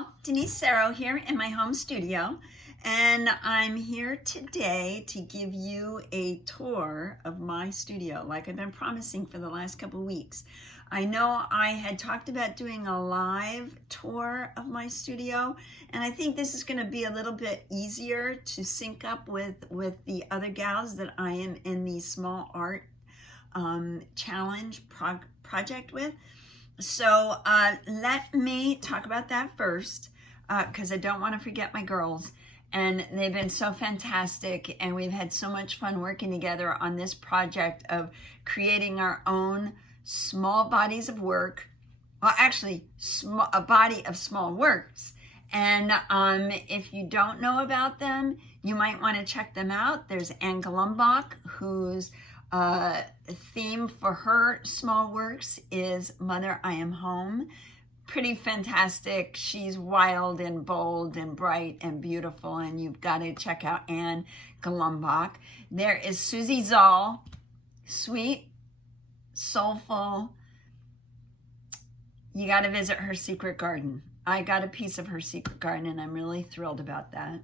y'all, Denise Serro here in my home studio, and I'm here today to give you a tour of my studio like I've been promising for the last couple weeks. I know I had talked about doing a live tour of my studio, and I think this is going to be a little bit easier to sync up with the other gals that I am in the small art challenge project with. So let me talk about that first, because I don't want to forget my girls. And they've been so fantastic, and we've had so much fun working together on this project of creating our own small bodies of work. Well, actually, a body of small works. And if you don't know about them, you might want to check them out. There's Anne Golumbach, who's theme for her small works is Mother, I Am Home. Pretty fantastic. She's wild and bold and bright and beautiful, and you've got to check out Anne Golumbach. There is Susie Zoll, sweet, soulful. You got to visit her secret garden. I got a piece of her secret garden, and I'm really thrilled about that.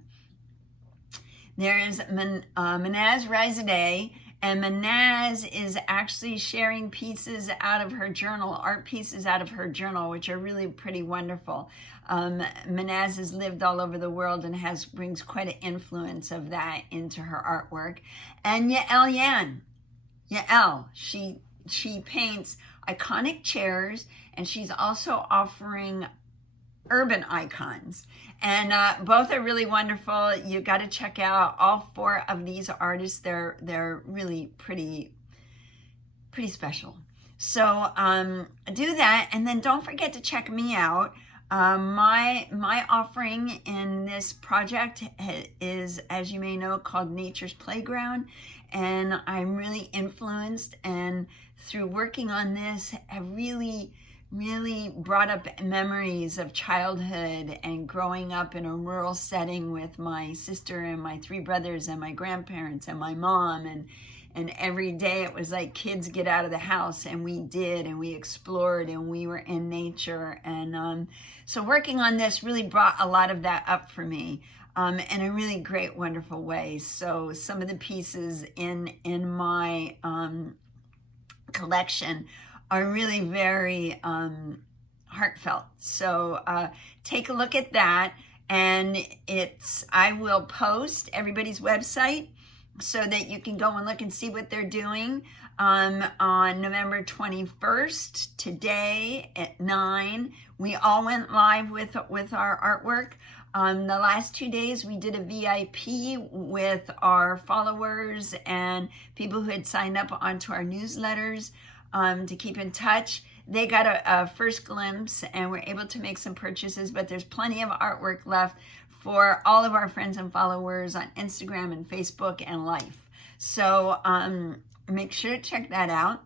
There is Manaz Razadeh, and Manaz is actually sharing pieces out of her journal, art pieces out of her journal, which are really pretty wonderful. Manaz has lived all over the world and brings quite an influence of that into her artwork. And Yael Yan, Yael, she paints iconic chairs, and she's also offering urban icons, and both are really wonderful. You got to check out all four of these artists. They're really pretty special. So do that, and then don't forget to check me out. My offering in this project is, as you may know, called Nature's Playground, and I'm really influenced, and through working on this, have really brought up memories of childhood and growing up in a rural setting with my sister and my three brothers and my grandparents and my mom, and every day it was like kids get out of the house, and we did, and we explored, and we were in nature. And so working on this really brought a lot of that up for me in a really great, wonderful way. So some of the pieces in my collection are really very heartfelt. So take a look at that, and I will post everybody's website so that you can go and look and see what they're doing on November 21st, today at 9. We all went live with our artwork. The last 2 days we did a VIP with our followers and people who had signed up onto our newsletters to keep in touch. They got a first glimpse and were able to make some purchases, but there's plenty of artwork left for all of our friends and followers on Instagram and Facebook and Life. So make sure to check that out.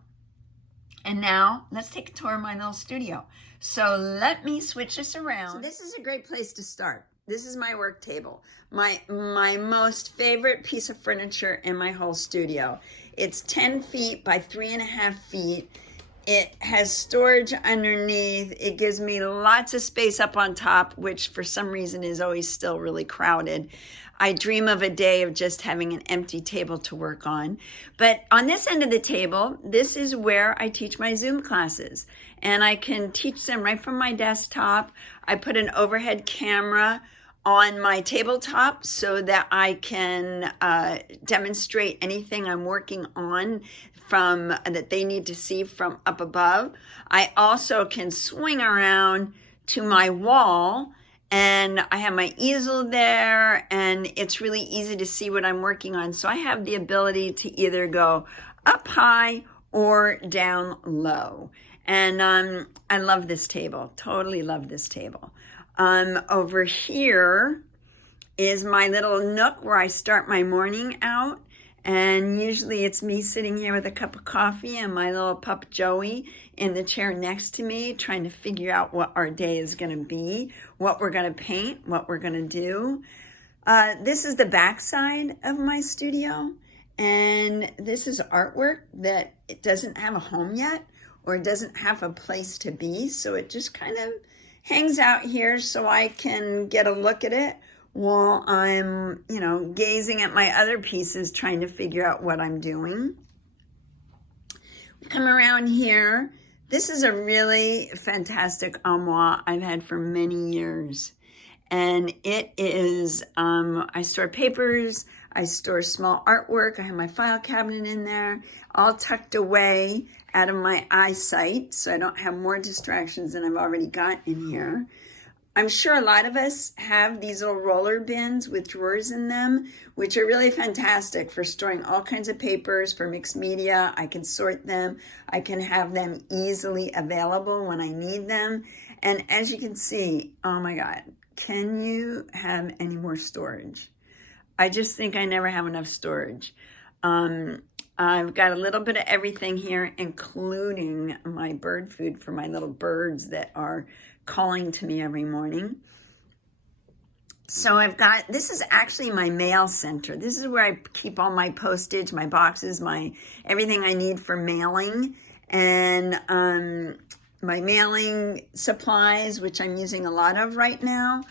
And now let's take a tour of my little studio. So let me switch this around. So this is a great place to start. This is my work table, my most favorite piece of furniture in my whole studio. It's 10 feet by 3.5 feet. It has storage underneath. It gives me lots of space up on top, which for some reason is always still really crowded. I dream of a day of just having an empty table to work on. But on this end of the table, this is where I teach my Zoom classes. And I can teach them right from my desktop. I put an overhead camera on my tabletop so that I can demonstrate anything I'm working on that they need to see from up above. I also can swing around to my wall, and I have my easel there, and it's really easy to see what I'm working on. So I have the ability to either go up high or down low. And I love this table, totally love this table. Over here is my little nook where I start my morning out. And usually it's me sitting here with a cup of coffee and my little pup Joey in the chair next to me, trying to figure out what our day is going to be, what we're going to paint, what we're going to do. This is the backside of my studio. And this is artwork that it doesn't have a home yet, or it doesn't have a place to be. So it just kind of hangs out here so I can get a look at it while I'm, gazing at my other pieces, trying to figure out what I'm doing. Come around here. This is a really fantastic armoire I've had for many years. And it is, I store papers, I store small artwork, I have my file cabinet in there, all tucked away out of my eyesight, so I don't have more distractions than I've already got in here. I'm sure a lot of us have these little roller bins with drawers in them, which are really fantastic for storing all kinds of papers for mixed media. I can sort them. I can have them easily available when I need them. And as you can see, oh my God, can you have any more storage? I just think I never have enough storage. I've got a little bit of everything here, including my bird food for my little birds that are calling to me every morning. So this is actually my mail center. This is where I keep all my postage, my boxes, everything I need for mailing, and my mailing supplies, which I'm using a lot of right now.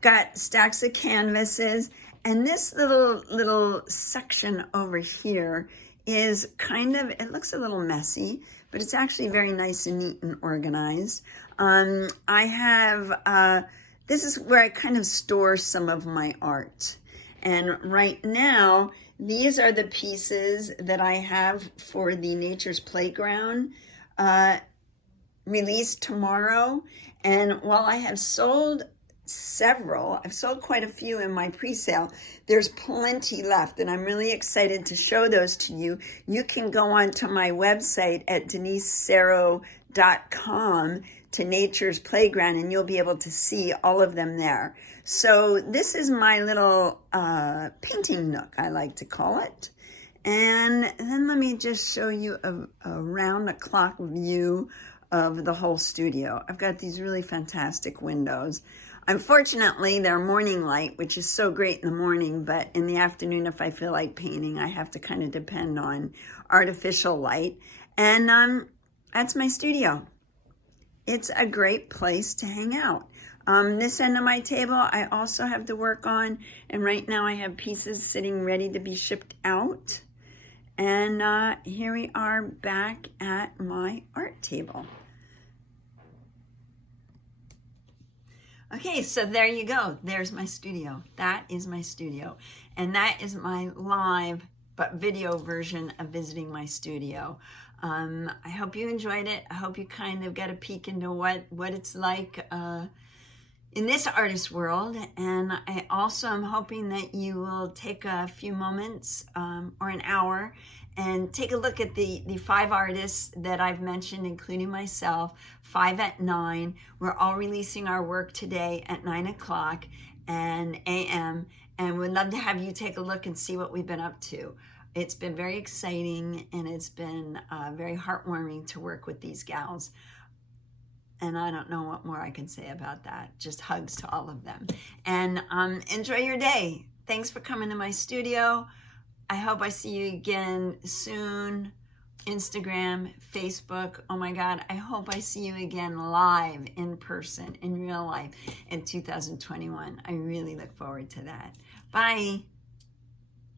Got stacks of canvases, and this little section over here is it looks a little messy, but it's actually very nice and neat and organized. I have, this is where I kind of store some of my art. And right now, these are the pieces that I have for the Nature's Playground release tomorrow. And while I have sold several, I've sold quite a few in my pre-sale, there's plenty left, and I'm really excited to show those to you. You can go onto my website at denisesarro.com to Nature's Playground, and you'll be able to see all of them there. So this is my little painting nook, I like to call it. And then let me just show you a round-the-clock view of the whole studio. I've got these really fantastic windows. Unfortunately, they're morning light, which is so great in the morning, but in the afternoon, if I feel like painting, I have to kind of depend on artificial light. And that's my studio. It's a great place to hang out. This end of my table, I also have to work on, and right now I have pieces sitting ready to be shipped out. And here we are back at my art table. Okay, so there you go. There's my studio. That is my studio. And that is my live but video version of visiting my studio. I hope you enjoyed it. I hope you kind of got a peek into what it's like in this artist world. And I also am hoping that you will take a few moments or an hour and take a look at the 5 artists that I've mentioned, including myself, 5 at 9. We're all releasing our work today at 9 o'clock a.m. And we'd love to have you take a look and see what we've been up to. It's been very exciting, and it's been very heartwarming to work with these gals. And I don't know what more I can say about that. Just hugs to all of them. And enjoy your day. Thanks for coming to my studio. I hope I see you again soon. Instagram, Facebook. Oh my God, I hope I see you again live in person, in real life in 2021. I really look forward to that. Bye.